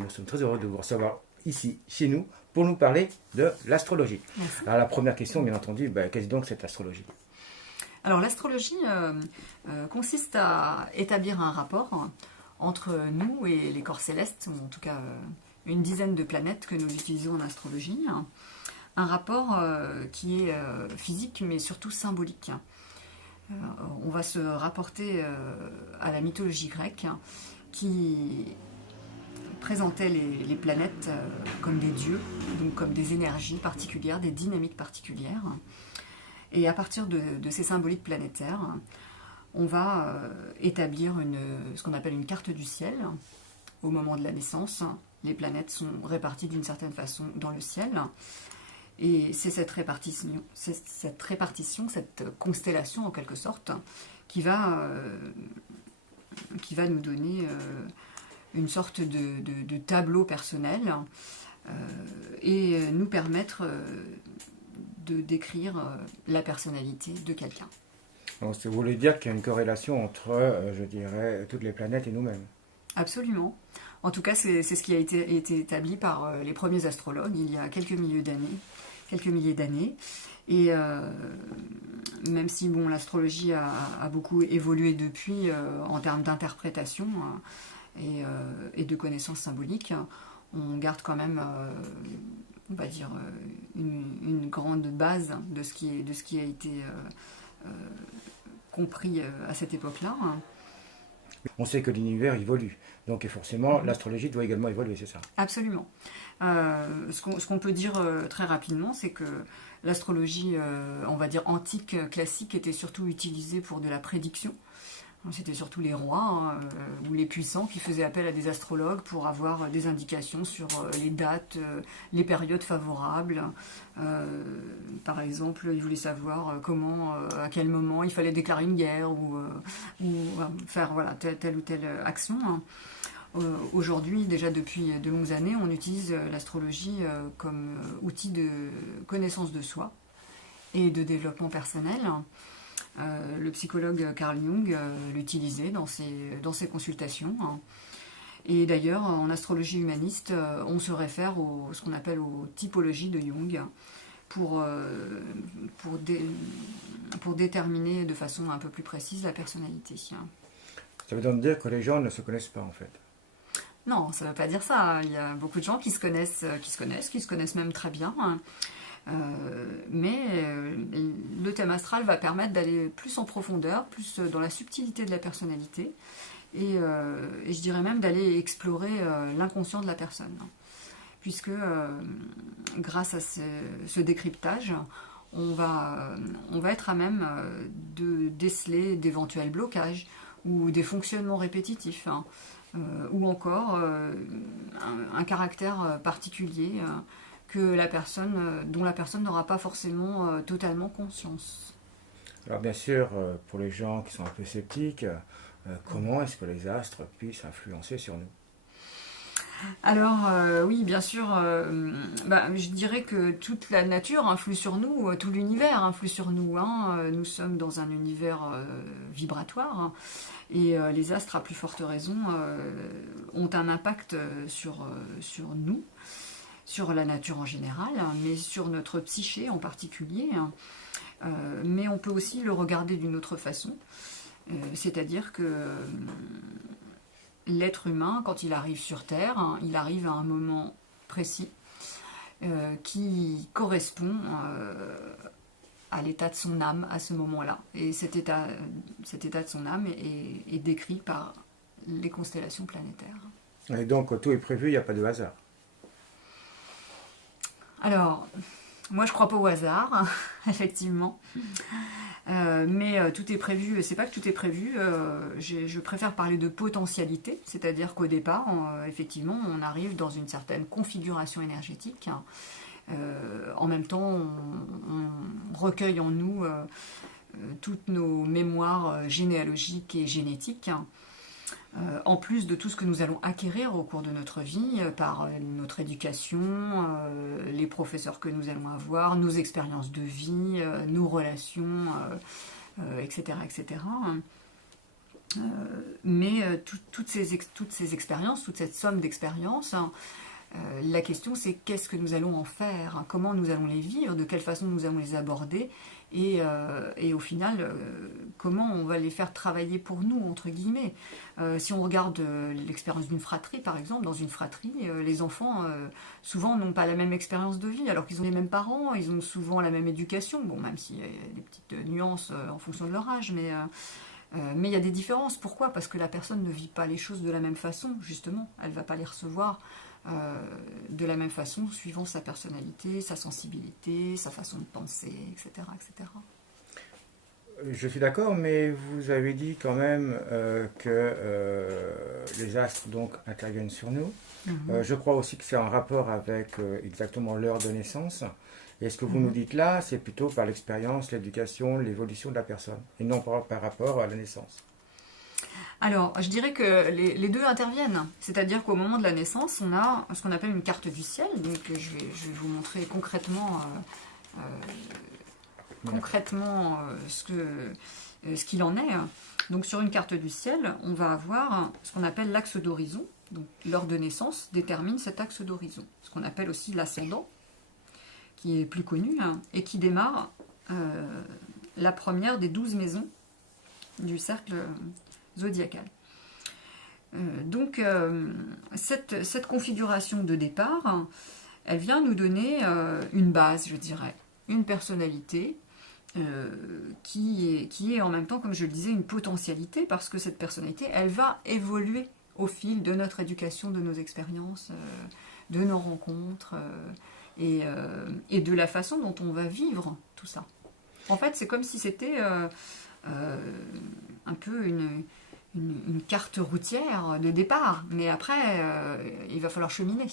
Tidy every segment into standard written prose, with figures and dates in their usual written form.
Nous sommes très heureux de vous recevoir ici, chez nous, pour nous parler de l'astrologie. Alors la première question, bien entendu, qu'est-ce donc cette astrologie? Alors l'astrologie consiste à établir un rapport entre nous et les corps célestes, ou en tout cas une dizaine de planètes que nous utilisons en astrologie. Un rapport qui est physique mais surtout symbolique. On va se rapporter à la mythologie grecque qui présentait les planètes comme des dieux, donc comme des énergies particulières, des dynamiques particulières. Et à partir de ces symboliques planétaires, on va établir ce qu'on appelle une carte du ciel. Au moment de la naissance, les planètes sont réparties d'une certaine façon dans le ciel. Et c'est cette répartition, cette constellation en quelque sorte, qui va nous donner une sorte de tableau personnel et nous permettre de décrire la personnalité de quelqu'un. Donc, vous voulez dire qu'il y a une corrélation entre, je dirais, toutes les planètes et nous-mêmes? Absolument. En tout cas, c'est ce qui a été établi par les premiers astrologues il y a quelques milliers d'années. Et même si l'astrologie a beaucoup évolué depuis en termes d'interprétation et de connaissances symboliques, on garde quand même, on va dire, une grande base de ce qui a été compris à cette époque-là. On sait que l'univers évolue, donc forcément l'astrologie doit également évoluer, c'est ça? Absolument. Ce qu'on peut dire très rapidement, c'est que l'astrologie, on va dire antique, classique, était surtout utilisée pour de la prédiction. C'était surtout les rois ou les puissants qui faisaient appel à des astrologues pour avoir des indications sur les dates, les périodes favorables. Par exemple, ils voulaient savoir à quel moment il fallait déclarer une guerre ou faire telle ou telle action. Aujourd'hui, déjà depuis de longues années, on utilise l'astrologie comme outil de connaissance de soi et de développement personnel. Le psychologue Carl Jung l'utilisait dans ses consultations. Et d'ailleurs, en astrologie humaniste, on se réfère ce qu'on appelle aux typologies de Jung pour déterminer de façon un peu plus précise la personnalité. Ça veut donc dire que les gens ne se connaissent pas en fait? Non, ça ne veut pas dire ça. Il y a beaucoup de gens qui se connaissent même très bien. Mais le thème astral va permettre d'aller plus en profondeur, plus dans la subtilité de la personnalité, et je dirais même d'aller explorer l'inconscient de la personne. Puisque grâce à ce décryptage, on va être à même de déceler d'éventuels blocages ou des fonctionnements répétitifs, ou encore un caractère particulier dont la personne n'aura pas forcément totalement conscience. Alors bien sûr, pour les gens qui sont un peu sceptiques, comment est-ce que les astres puissent influencer sur nous? Alors oui, bien sûr, je dirais que toute la nature influe sur nous, tout l'univers influe sur nous. Nous sommes dans un univers vibratoire, et les astres, à plus forte raison, ont un impact sur nous, sur la nature en général, mais sur notre psyché en particulier. Mais on peut aussi le regarder d'une autre façon, c'est-à-dire que l'être humain, quand il arrive sur Terre, il arrive à un moment précis qui correspond à l'état de son âme à ce moment-là. Et cet état de son âme est décrit par les constellations planétaires. Et donc tout est prévu, il n'y a pas de hasard? Alors, moi je crois pas au hasard, effectivement. Mais tout est prévu, c'est pas que tout est prévu, je préfère parler de potentialité, c'est-à-dire qu'au départ, effectivement, on arrive dans une certaine configuration énergétique. En même temps, on recueille en nous toutes nos mémoires généalogiques et génétiques, en plus de tout ce que nous allons acquérir au cours de notre vie par notre éducation, les professeurs que nous allons avoir, nos expériences de vie, nos relations, etc., etc. Mais toutes ces expériences, toute cette somme d'expériences, la question c'est qu'est-ce que nous allons en faire, hein, comment nous allons les vivre, de quelle façon nous allons les aborder, et au final, comment on va les faire travailler pour nous, entre guillemets. Si on regarde l'expérience d'une fratrie, par exemple, dans une fratrie, les enfants, souvent, n'ont pas la même expérience de vie, alors qu'ils ont les mêmes parents, ils ont souvent la même éducation, bon, même s'il y a des petites nuances en fonction de leur âge, mais il y a des différences. Pourquoi? Parce que la personne ne vit pas les choses de la même façon, justement. Elle ne va pas les recevoir de la même façon, suivant sa personnalité, sa sensibilité, sa façon de penser, etc. etc. Je suis d'accord, mais vous avez dit quand même que les astres donc interviennent sur nous. Je crois aussi que c'est en rapport avec exactement l'heure de naissance. Et ce que vous nous dites là, c'est plutôt par l'expérience, l'éducation, l'évolution de la personne, et non pas par rapport à la naissance. Alors, je dirais que les deux interviennent. C'est-à-dire qu'au moment de la naissance, on a ce qu'on appelle une carte du ciel. Donc, je vais vous montrer concrètement, ce qu'il en est. Donc, sur une carte du ciel, on va avoir ce qu'on appelle l'axe d'horizon. Donc, l'heure de naissance détermine cet axe d'horizon. Ce qu'on appelle aussi l'ascendant, qui est plus connu, hein, et qui démarre la première des 12 maisons du cercle zodiacal. Donc, cette configuration de départ, elle vient nous donner une base, je dirais, une personnalité qui est en même temps, comme je le disais, une potentialité, parce que cette personnalité, elle va évoluer au fil de notre éducation, de nos expériences, de nos rencontres, et de la façon dont on va vivre tout ça. En fait, c'est comme si c'était un peu une carte routière de départ, mais après, il va falloir cheminer.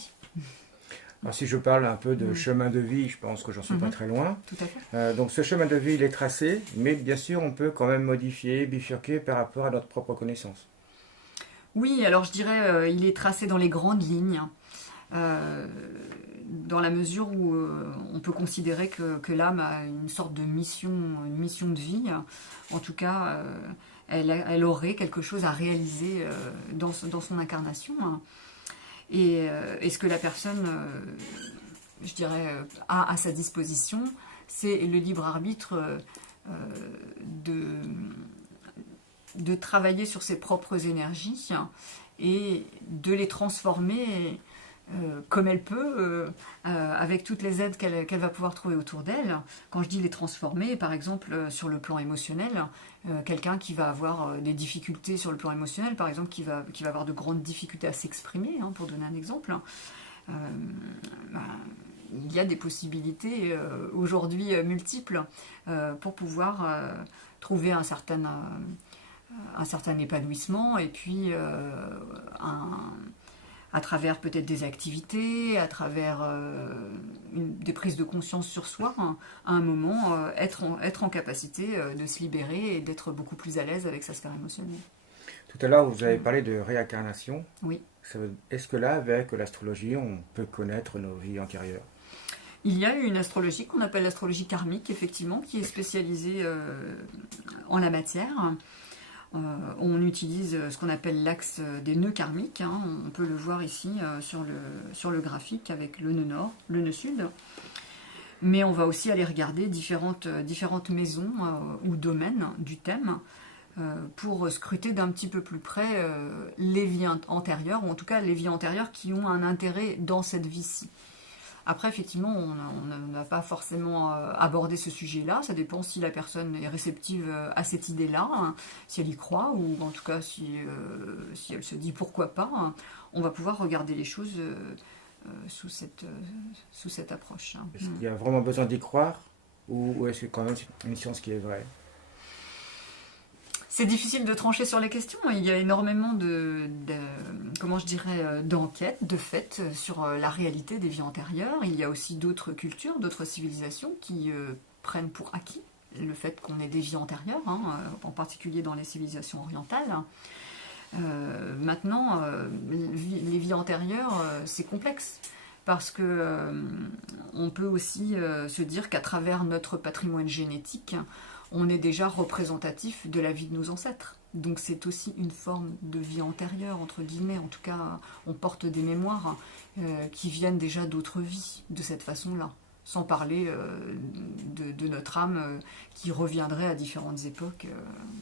Alors, si je parle un peu de chemin de vie, je pense que j'en suis pas très loin. Tout à fait. Donc ce chemin de vie, il est tracé, mais bien sûr, on peut quand même modifier, bifurquer par rapport à notre propre connaissance. Oui, alors je dirais, il est tracé dans les grandes lignes, dans la mesure où on peut considérer que l'âme a une sorte de mission de vie. En tout cas, elle aurait quelque chose à réaliser dans son incarnation. Et ce que la personne, je dirais, a à sa disposition, c'est le libre arbitre de travailler sur ses propres énergies et de les transformer comme elle peut, avec toutes les aides qu'elle va pouvoir trouver autour d'elle. Quand je dis les transformer, par exemple, sur le plan émotionnel, quelqu'un qui va avoir des difficultés sur le plan émotionnel, par exemple, qui va avoir de grandes difficultés à s'exprimer, hein, pour donner un exemple, il y a des possibilités aujourd'hui multiples pour pouvoir trouver un certain épanouissement, et puis à travers peut-être des activités, à travers des prises de conscience sur soi, hein, à un moment, être en capacité de se libérer et d'être beaucoup plus à l'aise avec sa sphère émotionnelle. Tout à l'heure, vous avez parlé de réincarnation. Oui. Est-ce que là, avec l'astrologie, on peut connaître nos vies antérieures? Il y a une astrologie qu'on appelle l'astrologie karmique, effectivement, qui est spécialisée en la matière. On utilise ce qu'on appelle l'axe des nœuds karmiques, hein. On peut le voir ici sur le graphique avec le nœud nord, le nœud sud. Mais on va aussi aller regarder différentes maisons ou domaines du thème pour scruter d'un petit peu plus près les vies antérieures, ou en tout cas les vies antérieures qui ont un intérêt dans cette vie-ci. Après, effectivement, on n'a pas forcément abordé ce sujet-là. Ça dépend si la personne est réceptive à cette idée-là, hein, si elle y croit, ou en tout cas si elle se dit pourquoi pas. Hein, on va pouvoir regarder les choses sous cette approche. Hein. Est-ce qu'il y a vraiment besoin d'y croire, ou est-ce que quand même c'est une science qui est vraie? C'est difficile de trancher sur les questions. Il y a énormément d'enquêtes, de faits sur la réalité des vies antérieures. Il y a aussi d'autres cultures, d'autres civilisations qui prennent pour acquis le fait qu'on ait des vies antérieures, hein, en particulier dans les civilisations orientales. Maintenant, les vies antérieures, c'est complexe. Parce que on peut aussi se dire qu'à travers notre patrimoine génétique, on est déjà représentatif de la vie de nos ancêtres. Donc c'est aussi une forme de vie antérieure, entre guillemets. En tout cas, on porte des mémoires qui viennent déjà d'autres vies, de cette façon-là. Sans parler de notre âme qui reviendrait à différentes époques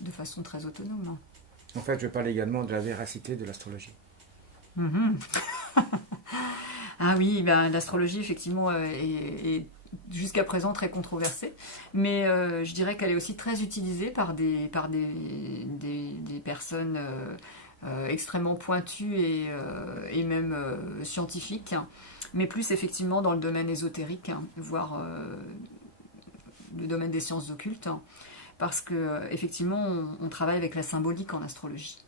de façon très autonome. En fait, je parle également de la véracité de l'astrologie. Ah oui, ben, l'astrologie, effectivement, est jusqu'à présent très controversée, mais je dirais qu'elle est aussi très utilisée par des personnes extrêmement pointues et même scientifiques, mais plus effectivement dans le domaine ésotérique, voire le domaine des sciences occultes, parce que effectivement on travaille avec la symbolique en astrologie.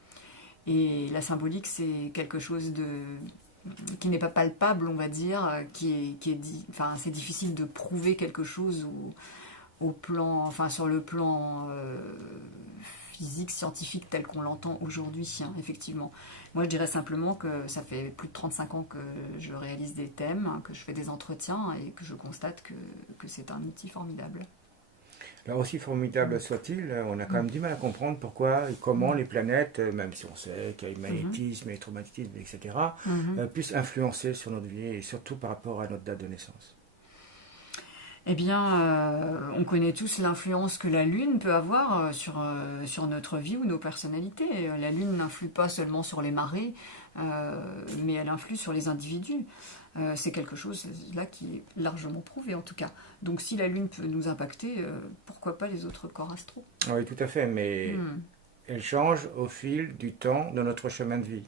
Et la symbolique, c'est quelque chose qui n'est pas palpable, on va dire, enfin, c'est difficile de prouver quelque chose sur le plan physique, scientifique tel qu'on l'entend aujourd'hui, hein, effectivement. Moi, je dirais simplement que ça fait plus de 35 ans que je réalise des thèmes, hein, que je fais des entretiens et que je constate que c'est un outil formidable. Alors aussi formidable soit-il, on a quand même du mal à comprendre pourquoi et comment les planètes, même si on sait qu'il y a le magnétisme, l'électromagnétisme, etc., puissent influencer sur notre vie et surtout par rapport à notre date de naissance. Eh bien, on connaît tous l'influence que la Lune peut avoir sur notre vie ou nos personnalités. La Lune n'influe pas seulement sur les marées, mais elle influe sur les individus. C'est quelque chose là qui est largement prouvé en tout cas. Donc si la Lune peut nous impacter, pourquoi pas les autres corps astraux? Oui, tout à fait, mais elle change au fil du temps de notre chemin de vie.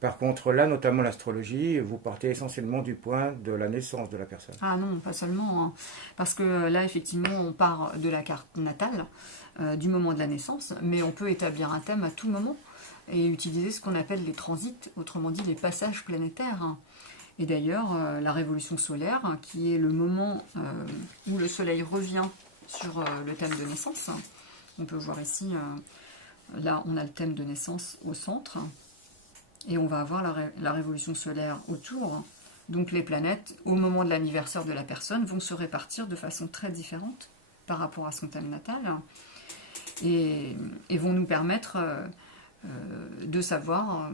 Par contre, là, notamment l'astrologie, vous partez essentiellement du point de la naissance de la personne. Ah non, pas seulement, hein. Parce que là, effectivement, on part de la carte natale, du moment de la naissance, mais on peut établir un thème à tout moment et utiliser ce qu'on appelle les transits, autrement dit les passages planétaires. Et d'ailleurs, la révolution solaire, qui est le moment où le Soleil revient sur le thème de naissance, on peut voir ici, là on a le thème de naissance au centre, et on va avoir la révolution solaire autour. Donc les planètes, au moment de l'anniversaire de la personne, vont se répartir de façon très différente par rapport à son thème natal, et vont nous permettre de savoir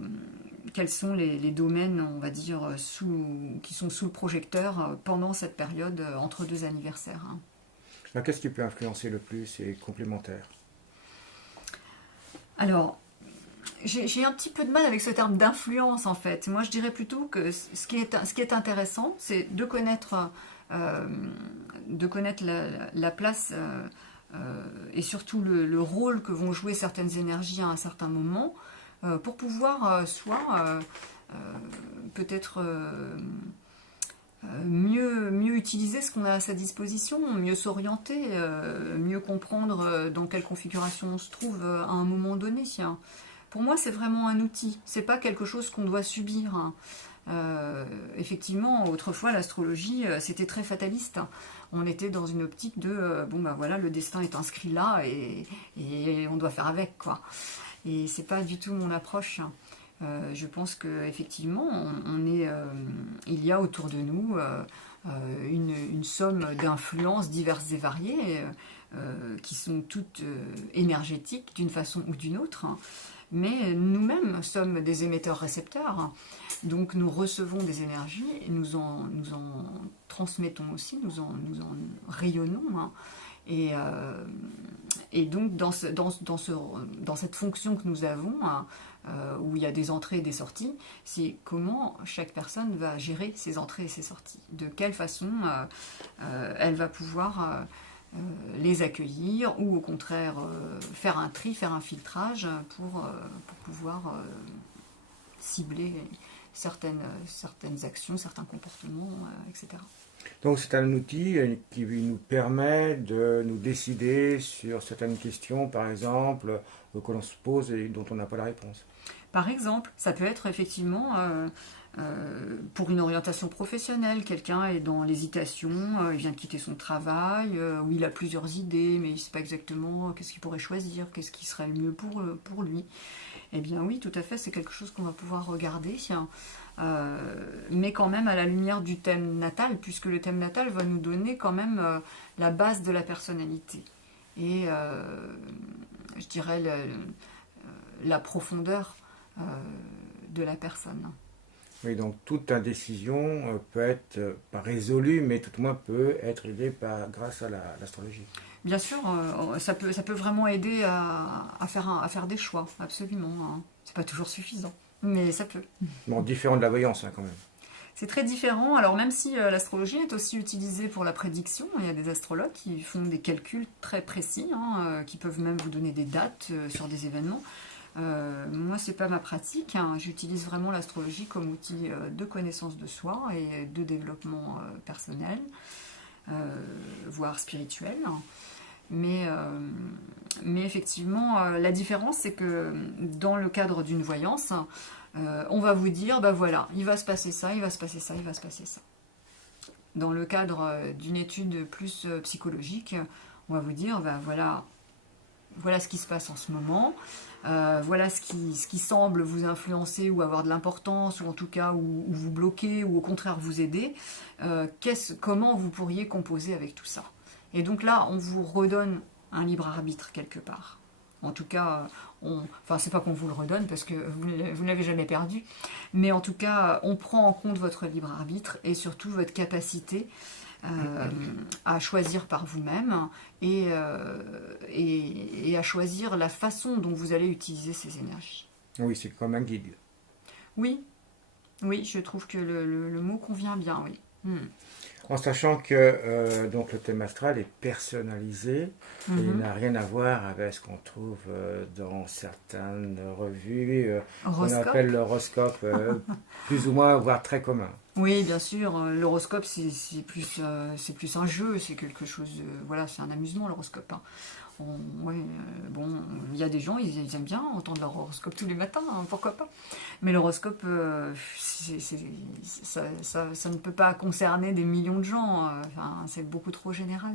quels sont les domaines, on va dire, qui sont sous le projecteur pendant cette période entre deux anniversaires. Alors, qu'est-ce qui peut influencer le plus et complémentaire? Alors, j'ai un petit peu de mal avec ce terme d'influence, en fait. Moi, je dirais plutôt que ce qui est intéressant, c'est de connaître la place et surtout le rôle que vont jouer certaines énergies à un certain moment, pour pouvoir soit peut-être mieux utiliser ce qu'on a à sa disposition, mieux s'orienter, mieux comprendre dans quelle configuration on se trouve à un moment donné. Pour moi, c'est vraiment un outil, c'est pas quelque chose qu'on doit subir. Effectivement, autrefois, l'astrologie, c'était très fataliste. On était dans une optique de bon ben voilà, le destin est inscrit là et on doit faire avec, quoi. Et c'est pas du tout mon approche. Je pense qu'effectivement, il y a autour de nous une somme d'influences diverses et variées qui sont toutes énergétiques d'une façon ou d'une autre. Mais nous-mêmes sommes des émetteurs-récepteurs. Donc nous recevons des énergies et nous en transmettons aussi, nous en rayonnons. Et donc dans cette fonction que nous avons, où il y a des entrées et des sorties, c'est comment chaque personne va gérer ses entrées et ses sorties. De quelle façon elle va pouvoir les accueillir ou au contraire faire un tri, faire un filtrage pour pouvoir cibler certaines actions, certains comportements, etc. Donc c'est un outil qui nous permet de nous décider sur certaines questions, par exemple, que l'on se pose et dont on n'a pas la réponse. Par exemple, ça peut être effectivement pour une orientation professionnelle, quelqu'un est dans l'hésitation, il vient de quitter son travail, ou il a plusieurs idées, mais il ne sait pas exactement qu'est-ce qu'il pourrait choisir, qu'est-ce qui serait le mieux pour lui. Eh bien oui, tout à fait, c'est quelque chose qu'on va pouvoir regarder, mais quand même à la lumière du thème natal, puisque le thème natal va nous donner quand même la base de la personnalité. et je dirais la profondeur de la personne. Oui, donc toute indécision peut être pas résolue, mais tout au moins peut être aidée grâce à l'astrologie. Bien sûr, ça peut vraiment aider à faire des choix, absolument. Hein. C'est pas toujours suffisant, mais ça peut. Bon, différent de la voyance, hein, quand même. C'est très différent. Alors même si l'astrologie est aussi utilisée pour la prédiction, il y a des astrologues qui font des calculs très précis, hein, qui peuvent même vous donner des dates sur des événements. Moi, c'est pas ma pratique. Hein. J'utilise vraiment l'astrologie comme outil de connaissance de soi et de développement personnel, voire spirituel. Mais effectivement, la différence, c'est que dans le cadre d'une voyance, on va vous dire, ben voilà, il va se passer ça, il va se passer ça, il va se passer ça. Dans le cadre d'une étude plus psychologique, on va vous dire, ben voilà ce qui se passe en ce moment, voilà ce qui semble vous influencer ou avoir de l'importance, ou en tout cas ou vous bloquer, ou au contraire vous aider. Comment vous pourriez composer avec tout ça? Et donc là, on vous redonne un libre arbitre quelque part. En tout cas, enfin, c'est pas qu'on vous le redonne parce que vous ne l'avez jamais perdu, mais en tout cas, on prend en compte votre libre arbitre et surtout votre capacité à choisir par vous-même et à choisir la façon dont vous allez utiliser ces énergies. Oui, c'est comme un guide. Oui, je trouve que le mot convient bien, oui. En sachant que donc le thème astral est personnalisé et il n'a rien à voir avec ce qu'on trouve dans certaines revues qu'on appelle l'horoscope, plus ou moins, voire très commun. Oui, bien sûr, l'horoscope c'est plus un jeu, c'est quelque chose, voilà, c'est un amusement l'horoscope. Hein. Bon, il y a des gens, ils aiment bien entendre leur horoscope tous les matins, hein, pourquoi pas. Mais l'horoscope, ça ne peut pas concerner des millions de gens, enfin, c'est beaucoup trop général.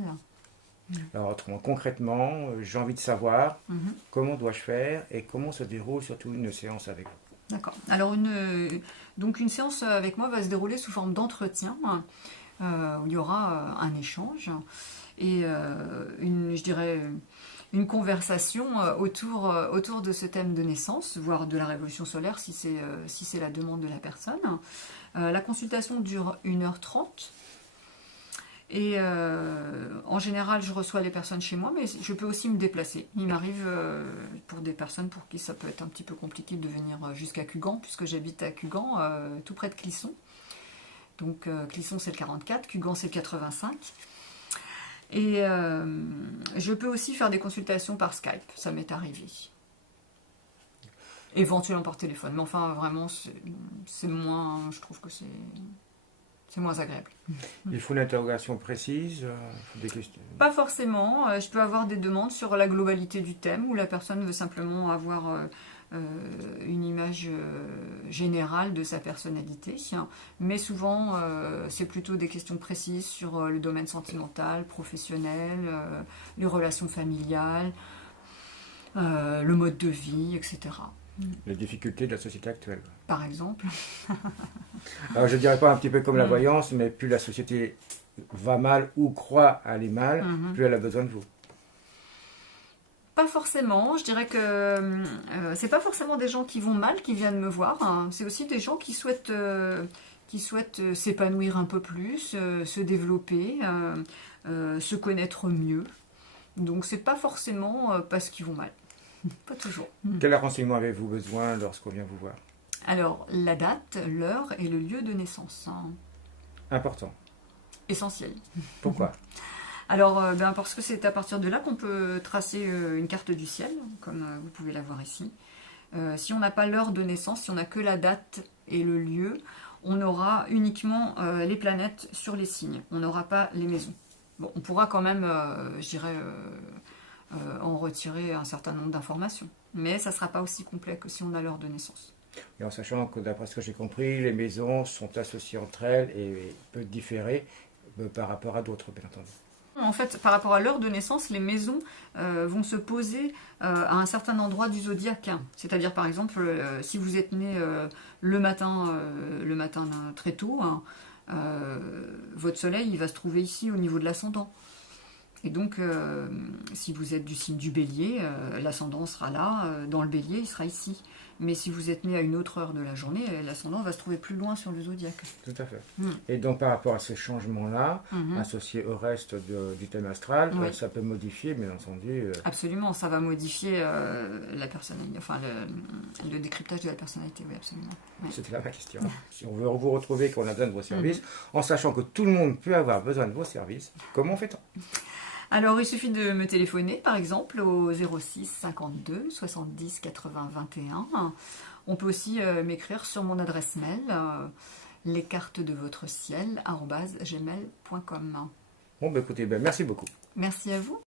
Alors, autrement, concrètement, j'ai envie de savoir comment dois-je faire et comment se déroule surtout une séance avec vous. D'accord. Alors, donc une séance avec moi va se dérouler sous forme d'entretien, où il y aura un échange et je dirais une conversation autour de ce thème de naissance, voire de la révolution solaire si c'est la demande de la personne. La consultation dure 1h30 et en général je reçois les personnes chez moi, mais je peux aussi me déplacer. Il m'arrive pour des personnes pour qui ça peut être un petit peu compliqué de venir jusqu'à Cugan, puisque j'habite à Cugan, tout près de Clisson. Donc Clisson c'est le 44, Cugan c'est le 85. Et je peux aussi faire des consultations par Skype, ça m'est arrivé. Éventuellement par téléphone, mais enfin vraiment c'est moins, je trouve que c'est moins agréable. Il faut une interrogation précise, des questions? Pas forcément, je peux avoir des demandes sur la globalité du thème, où la personne veut simplement avoir une image générale de sa personnalité, mais souvent c'est plutôt des questions précises sur le domaine sentimental, professionnel, les relations familiales, le mode de vie, etc. Les difficultés de la société actuelle. Par exemple. Alors je ne dirais pas un petit peu comme la voyance, mais plus la société va mal ou croit aller mal, plus elle a besoin de vous. Pas forcément, je dirais que c'est pas forcément des gens qui vont mal qui viennent me voir, hein. C'est aussi des gens qui souhaitent s'épanouir un peu plus, se développer, se connaître mieux. Donc c'est pas forcément parce qu'ils vont mal, pas toujours. Quel renseignement avez-vous besoin lorsqu'on vient vous voir? Alors la date, l'heure et le lieu de naissance. Hein. Important. Essentiel. Pourquoi? Alors, parce que c'est à partir de là qu'on peut tracer une carte du ciel, comme vous pouvez la voir ici. Si on n'a pas l'heure de naissance, si on n'a que la date et le lieu, on aura uniquement les planètes sur les signes. On n'aura pas les maisons. Bon, on pourra quand même, je dirais, en retirer un certain nombre d'informations. Mais ça ne sera pas aussi complet que si on a l'heure de naissance. Et en sachant que, d'après ce que j'ai compris, les maisons sont associées entre elles et peuvent différer par rapport à d'autres, bien entendu. En fait, par rapport à l'heure de naissance, les maisons vont se poser à un certain endroit du zodiaque. C'est-à-dire, par exemple, si vous êtes né le matin très tôt, votre soleil il va se trouver ici au niveau de l'ascendant. Et donc, si vous êtes du signe du Bélier, l'ascendant sera là, dans le Bélier, il sera ici. Mais si vous êtes né à une autre heure de la journée, l'ascendant va se trouver plus loin sur le zodiaque. Tout à fait. Et donc par rapport à ces changements-là, associés au reste du thème astral, ça peut modifier, bien entendu. Absolument, ça va modifier la personnalité, enfin le décryptage de la personnalité, oui, absolument. Oui. C'était là ma question. Si on veut vous retrouver, qu'on a besoin de vos services, en sachant que tout le monde peut avoir besoin de vos services, comment fait-on? Alors, il suffit de me téléphoner, par exemple, au 06 52 70 80 21. On peut aussi m'écrire sur mon adresse mail, lescartesdevotreCiel@gmail.com. Bon, bah, écoutez, merci beaucoup. Merci à vous.